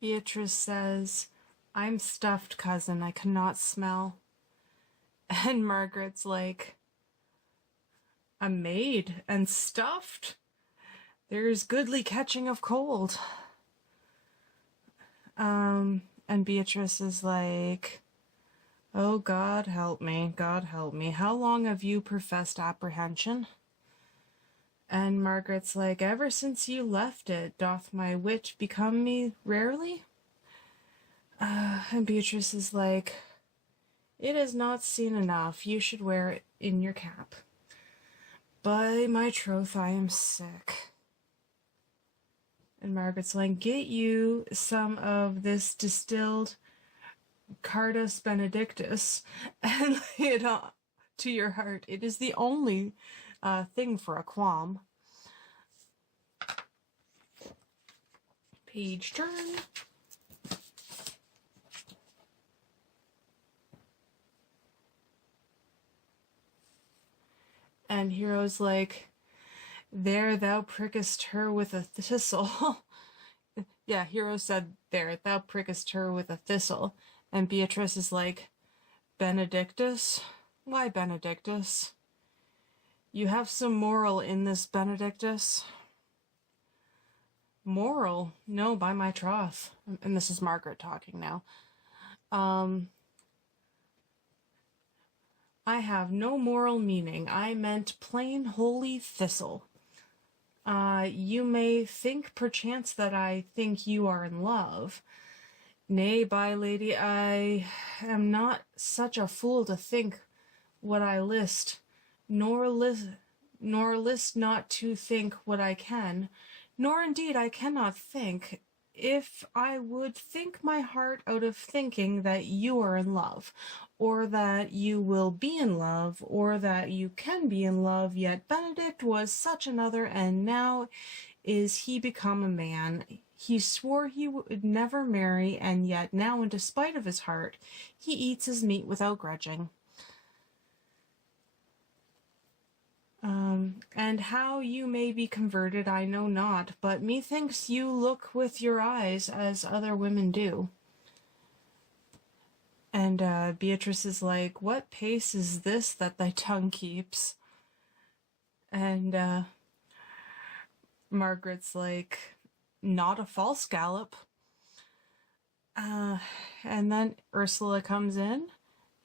Beatrice says, "I'm stuffed, cousin, I cannot smell." And Margaret's like, "A maid and stuffed? There's goodly catching of cold." And Beatrice is like, "Oh, God help me, God help me. How long have you professed apprehension?" And Margaret's like, "Ever since you left it, doth my wit become me rarely?" And Beatrice is like, "It is not seen enough. You should wear it in your cap. By my troth, I am sick." And Margaret's like, "Get you some of this distilled Cardus Benedictus and lay it on to your heart. It is the only thing for a qualm." Page turn. And Hero's like, "There thou prickest her with a thistle." Yeah, Hero said, "There thou prickest her with a thistle." And Beatrice is like, "Benedictus? Why Benedictus? You have some moral in this Benedictus?" "Moral? No, by my troth." And this is Margaret talking now. "I have no moral meaning. I meant plain holy thistle. You may think perchance that I think you are in love. Nay, by lady, I am not such a fool to think what I list, nor list not to think what I can, nor indeed I cannot think, if I would think my heart out of thinking that you are in love, or that you will be in love, or that you can be in love. Yet Benedict was such another, and now is he become a man. He swore he would never marry, and yet now, in despite of his heart, he eats his meat without grudging. And how you may be converted I know not, but methinks you look with your eyes as other women do." And Beatrice is like, "What pace is this that thy tongue keeps?" And Margaret's like, "Not a false gallop." And then Ursula comes in.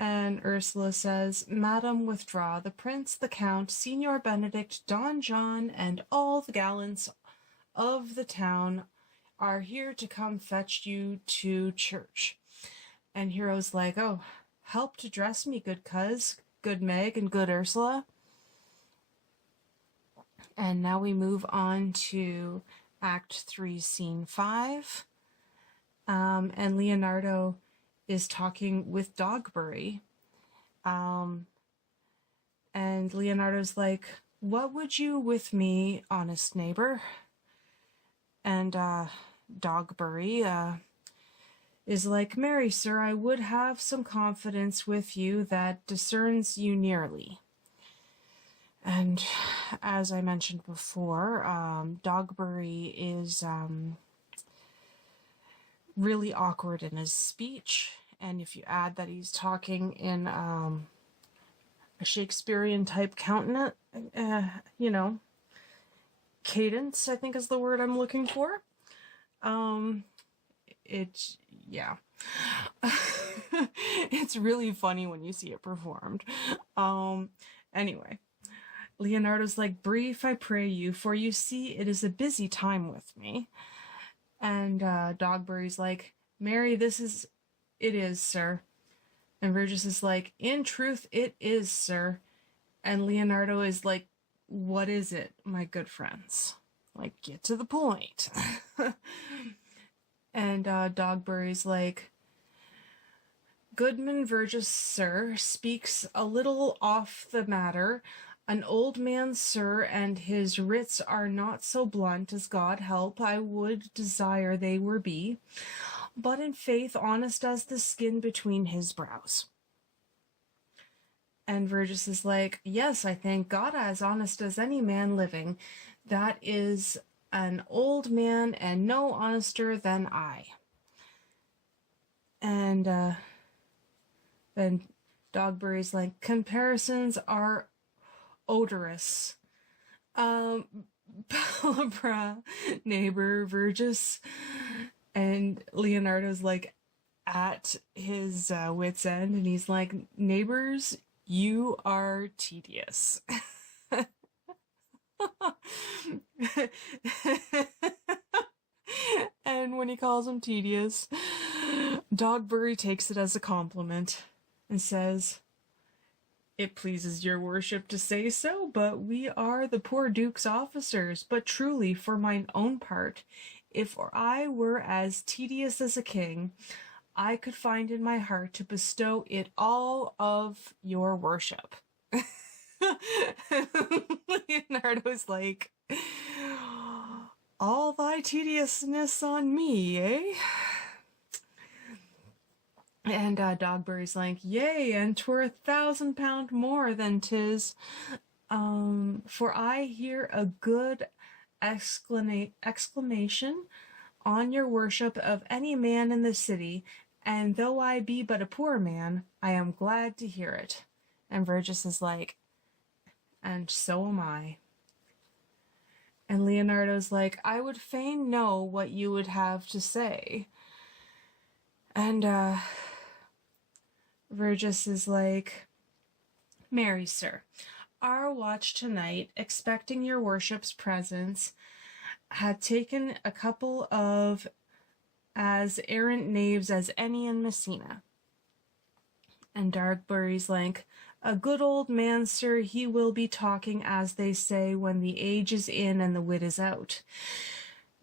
And Ursula says, "Madam, withdraw. The prince, the count, Signor Benedict, Don John, and all the gallants of the town are here to come fetch you to church." And Hero's like, "Oh, help to dress me, good coz, good Meg, and good Ursula." And now we move on to Act 3, Scene 5. And Leonardo is talking with Dogberry. And Leonardo's like, "What would you with me, honest neighbor?" And Dogberry is like, "Marry, sir, I would have some confidence with you that discerns you nearly." And as I mentioned before, Dogberry is really awkward in his speech. And if you add that he's talking in a Shakespearean type countenance, cadence, I think is the word I'm looking for. It's really funny when you see it performed. Anyway, Leonardo's like, "Brief, I pray you, for you see it is a busy time with me." And Dogberry's like, "Marry, it is, sir." And Verges is like, "In truth, it is, sir." And Leonardo is like, "What is it, my good friends? Like, get to the point." And Dogberry's like, "Goodman Verges, sir, speaks a little off the matter. An old man, sir, and his writs are not so blunt as God help I would desire they were be, but in faith honest as the skin between his brows." And Verges is like, "Yes, I thank God as honest as any man living. That is an old man and no honester than I." And then Dogberry's like, comparisons are odorous. Palabra, neighbor, Verges. And Leonardo's like at his wit's end, and he's like, neighbors, you are tedious. And when he calls him tedious, Dogberry takes it as a compliment and says, it pleases your worship to say so, but we are the poor duke's officers. But truly, for mine own part, if I were as tedious as a king, I could find in my heart to bestow it all of your worship. Leonardo's like, all thy tediousness on me, eh? And Dogberry's like, yea, and 'twere 1,000 pound more than 'tis, for I hear a good exclamation on your worship of any man in the city, and though I be but a poor man, I am glad to hear it. And Verges is like, and so am I. And Leonardo's like, I would fain know what you would have to say. And Verges is like, marry, sir, our watch tonight, expecting your worship's presence, had taken a couple of as errant knaves as any in Messina. And Dogberry's like, a good old man, sir, he will be talking, as they say, when the age is in and the wit is out.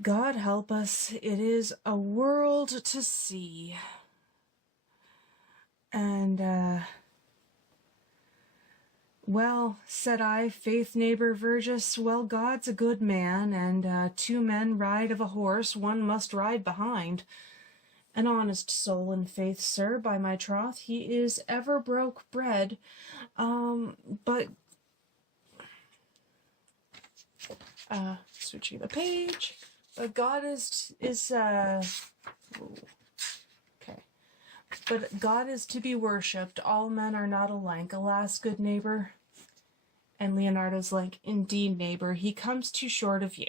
God help us, it is a world to see. And, well, said I, faith, neighbor Verges, well, God's a good man, and 2 men ride of a horse, one must ride behind. An honest soul in faith, sir, by my troth, he is ever broke bread, but, switching the page, but God but God is to be worshipped, all men are not alike, alas, good neighbor. And Leonardo's like, indeed, neighbor, he comes too short of you.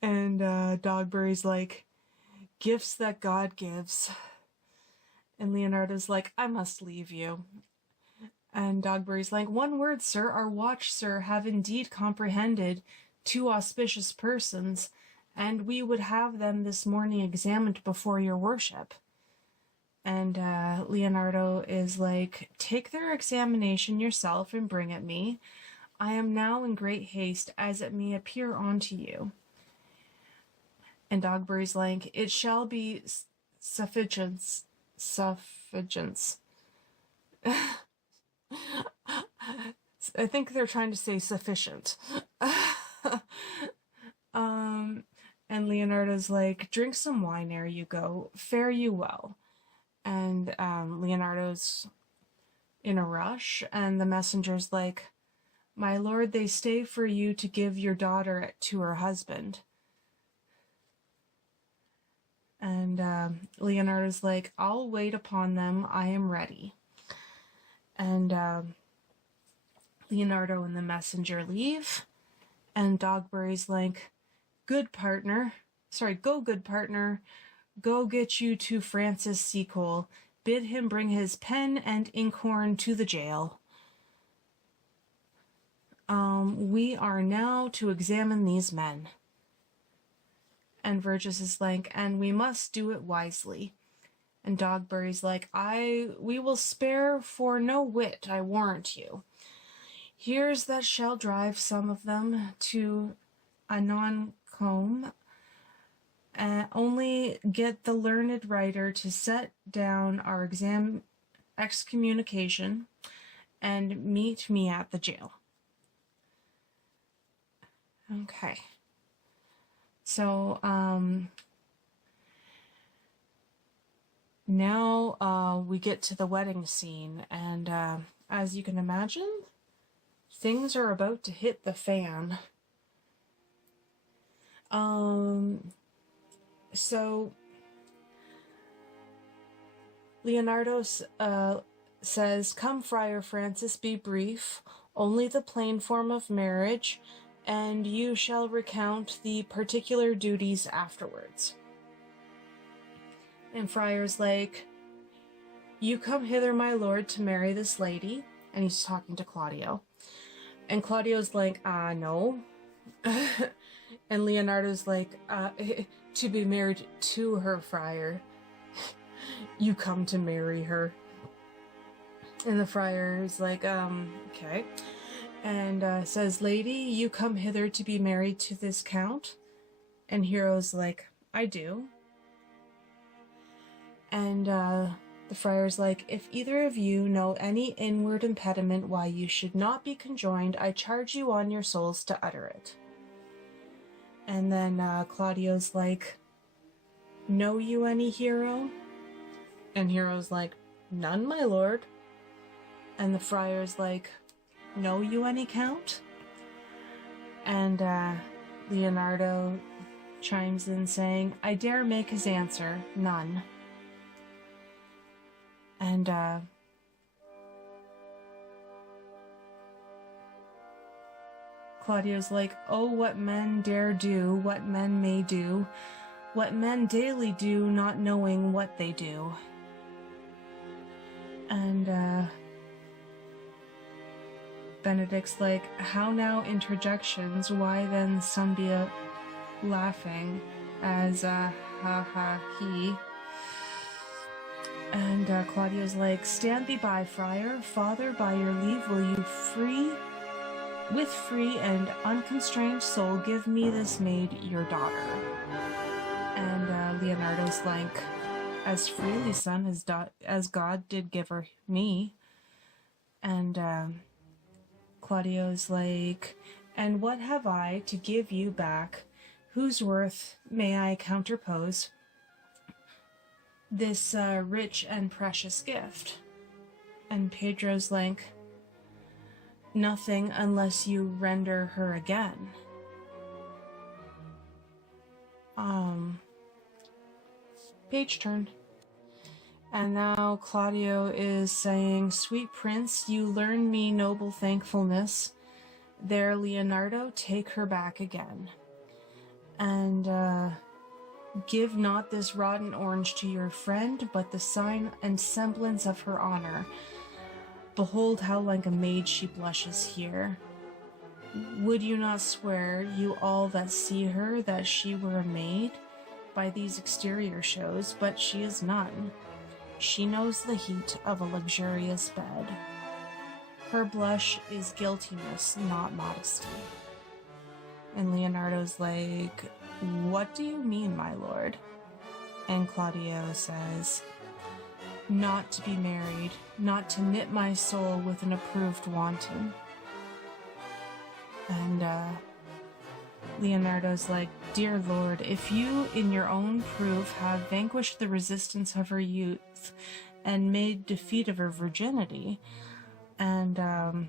and Dogberry's like, gifts that God gives. And Leonardo's like, I must leave you. And Dogberry's like, one word, sir, our watch, sir, have indeed comprehended 2 auspicious persons, and we would have them this morning examined before your worship. And Leonardo is like, take their examination yourself and bring it me. I am now in great haste, as it may appear unto you. And Dogberry's like, it shall be suffigance. I think they're trying to say sufficient. And Leonardo's like, drink some wine ere you go. Fare you well. And Leonardo's in a rush, and the messenger's like, my lord, they stay for you to give your daughter to her husband. And Leonardo's like, I'll wait upon them, I am ready. And Leonardo and the messenger leave, and Dogberry's like, go good partner, go get you to Francis Seacole, bid him bring his pen and inkhorn to the jail. We are now to examine these men. And Verges is like, and we must do it wisely. And Dogberry's like, we will spare for no wit, I warrant you. Here's that shall drive some of them to a non-comb. Only get the learned writer to set down our excommunication and meet me at the jail. Okay. So, now we get to the wedding scene, and as you can imagine, things are about to hit the fan. So Leonardo says, "Come, Friar Francis, be brief, only the plain form of marriage, and you shall recount the particular duties afterwards." And Friar's like, "You come hither, my lord, to marry this lady," and he's talking to Claudio. And Claudio's like, no. And Leonardo's like, to be married to her, friar. You come to marry her. And the friar is like, okay. And says, "Lady, you come hither to be married to this count?" And Hero's like, "I do." And the friar's like, "If either of you know any inward impediment why you should not be conjoined, I charge you on your souls to utter it." And then Claudio's like, "Know you any, Hero?" And Hero's like, "None, my lord." And the friar's like, "Know you any, Count?" And Leonardo chimes in saying, "I dare make his answer, none." And Claudio's like, "Oh, what men dare do, what men may do, what men daily do, not knowing what they do." And Benedict's like, "How now interjections, why then some be laughing as ha ha he." And Claudio's like, "Stand thee by, friar. Father, by your leave, will you with free and unconstrained soul give me this maid, your daughter?" And Leonardo's like, "As freely, son, as God did give her me." And Claudio's like, "And what have I to give you back? Whose worth may I counterpose this rich and precious gift?" And Pedro's like, "Nothing unless you render her again." Page turn. And now Claudio is saying, "Sweet prince, you learn me noble thankfulness. There, Leonardo, take her back again. And give not this rotten orange to your friend, but the sign and semblance of her honor. Behold how like a maid she blushes here. Would you not swear, you all that see her, that she were a maid by these exterior shows? But she is none. She knows the heat of a luxurious bed. Her blush is guiltiness, not modesty." And Leonardo's like, "What do you mean, my lord?" And Claudio says, "Not to be married, not to knit my soul with an approved wanton." And Leonardo's like, "Dear lord, if you in your own proof have vanquished the resistance of her youth and made defeat of her virginity," and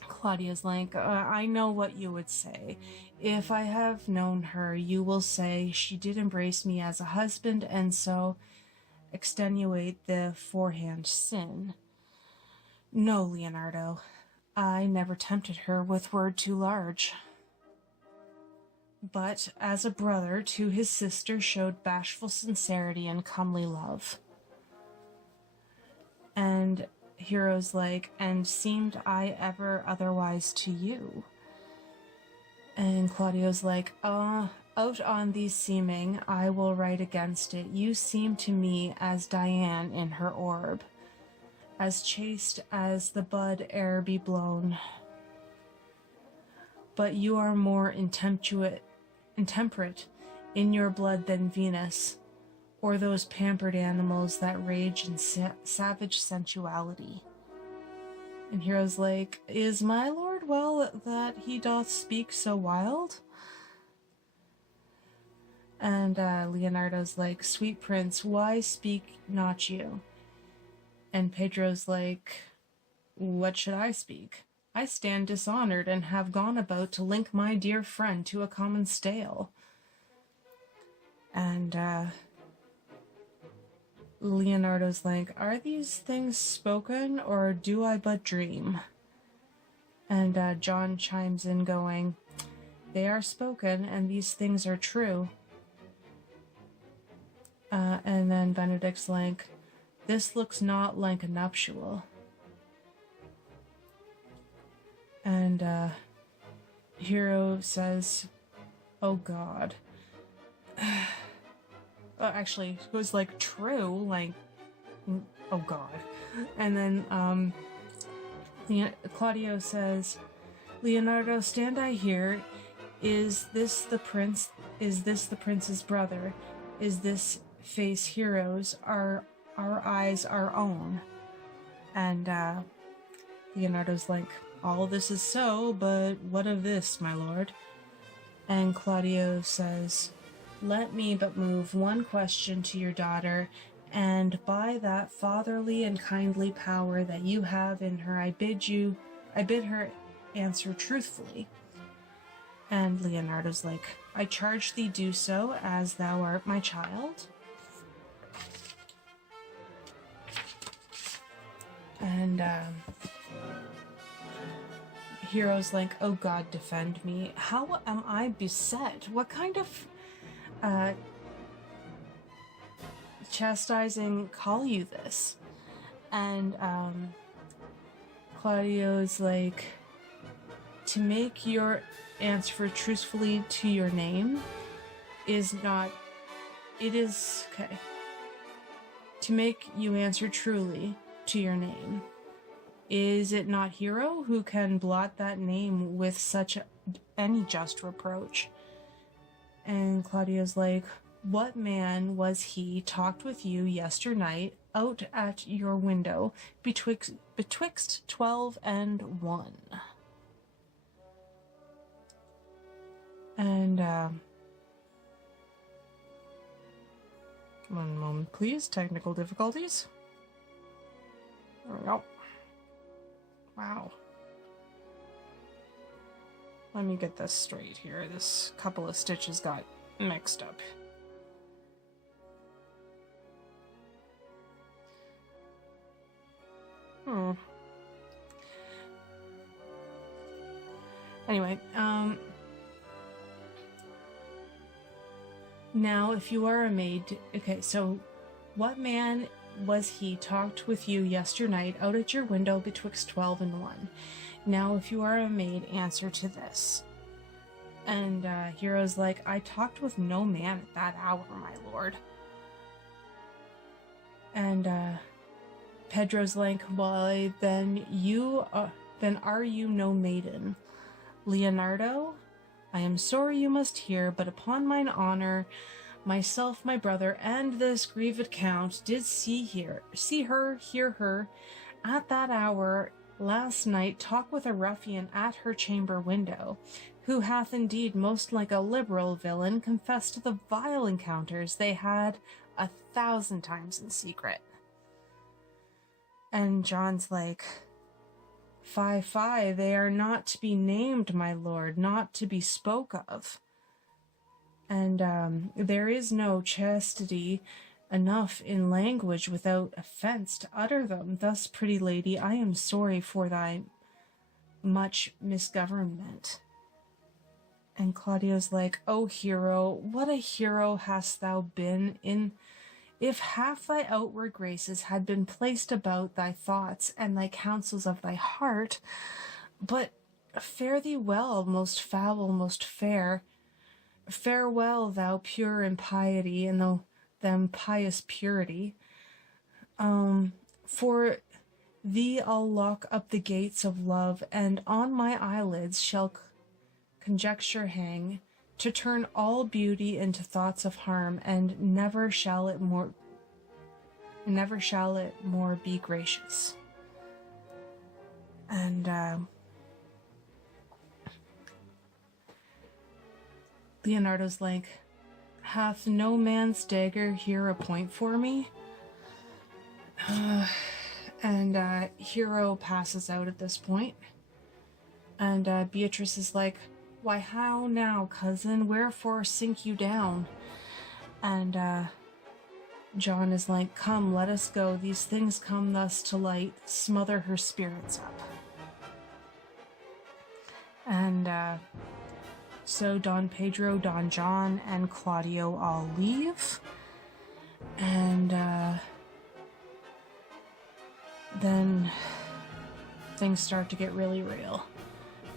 Claudia's like, "I know what you would say. If I have known her, you will say she did embrace me as a husband and so extenuate the forehand sin. No, Leonardo, I never tempted her with word too large, but as a brother to his sister showed bashful sincerity and comely love." And Hero's like, "And seemed I ever otherwise to you?" And Claudio's like, out on these seeming, I will write against it. You seem to me as Diane in her orb, as chaste as the bud ere be blown. But you are more intemperate in your blood than Venus, or those pampered animals that rage in savage sensuality." And Hero's like, "Is my lord well that he doth speak so wild?" And Leonardo's like, "Sweet prince, why speak not you?" And Pedro's like, "What should I speak? I stand dishonored and have gone about to link my dear friend to a common stale." And Leonardo's like, are these things spoken, or do I but dream? And John chimes in going, they are spoken, and these things are true. And then Benedict's like, this looks not like a nuptial. And Hero says, oh God. Well, actually, it was like true, like, oh God. And then Claudio says, Leonardo, stand I here? Is this the prince? Is this the prince's brother? Is this face Hero's? Are our eyes our own? And Leonardo's like, all this is so, but what of this, my lord? And Claudio says, let me but move one question to your daughter, and by that fatherly and kindly power that you have in her, I bid her answer truthfully. And Leonardo's like, I charge thee do so, as thou art my child. And Hero's like, oh God, defend me. How am I beset? What kind of chastising call you this? And Claudio's like, to make your answer truthfully to your name is not, it is, okay. To make you answer truly to your name, is it not Hero who can blot that name with such any just reproach? And Claudio's like, what man was he talked with you yesternight out at your window betwixt 12 and 1? And one moment please, technical difficulties. There we go. Wow. Let me get this straight here. This couple of stitches got mixed up. Anyway, now if you are a maid, okay, so what man was he talked with you yesternight out at your window betwixt 12 and 1? Now if you are a maid, answer to this. And Hero's like, I talked with no man at that hour, my lord. And Pedro's like, well, then are you no maiden? Leonardo, I am sorry you must hear, but upon mine honor, myself, my brother, and this grieved count did see her, hear her, at that hour last night talk with a ruffian at her chamber window, who hath indeed most like a liberal villain confessed the vile encounters they had 1,000 times in secret. And John's like, fie, they are not to be named, my lord, not to be spoke of. And there is no chastity enough in language without offense to utter them. Thus, pretty lady, I am sorry for thy much misgovernment. And Claudio's like, O hero, what a hero hast thou been in! If half thy outward graces had been placed about thy thoughts and thy counsels of thy heart, but fare thee well, most foul, most fair. Farewell, thou pure in piety, and them pious purity. For thee I'll lock up the gates of love, and on my eyelids shall conjecture hang, to turn all beauty into thoughts of harm, and never shall it more be gracious. And Leonardo's like, hath no man's dagger here a point for me? And Hero passes out at this point. And Beatrice is like, why, how now, cousin? Wherefore sink you down? And John is like, come, let us go. These things come thus to light. Smother her spirits up. And so Don Pedro, Don John, and Claudio all leave. And then things start to get really real.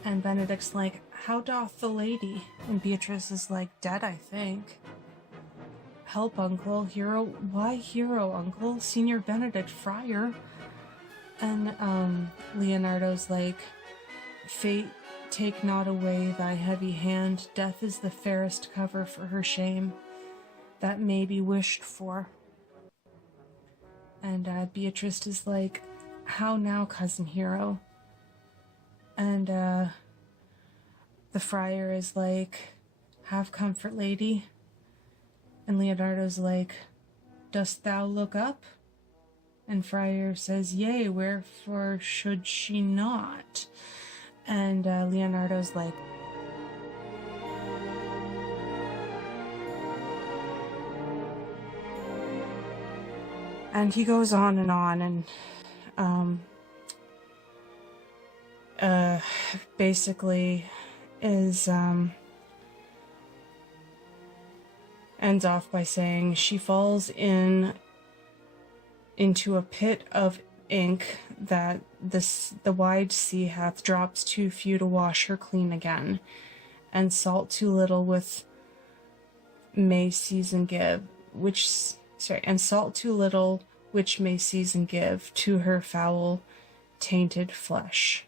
And Benedict's like, how doth the lady? And Beatrice is like, dead, I think. Help, uncle. Hero? Why hero, uncle? Senior Benedict Friar. And Leonardo's like, fate, take not away thy heavy hand. Death is the fairest cover for her shame that may be wished for. And Beatrice is like, how now, cousin hero? And the friar is like, have comfort, lady. And Leonardo's like, dost thou look up? And friar says, yea, wherefore should she not? And Leonardo's like, and he goes on, and basically is ends off by saying she falls into a pit of ink that the wide sea hath drops too few to wash her clean again, and salt too little which may season give to her foul tainted flesh.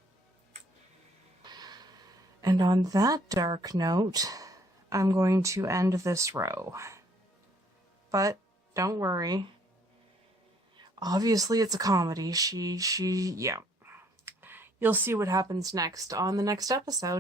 And on that dark note, I'm going to end this row. But don't worry. Obviously it's a comedy. Yeah. You'll see what happens next on the next episode.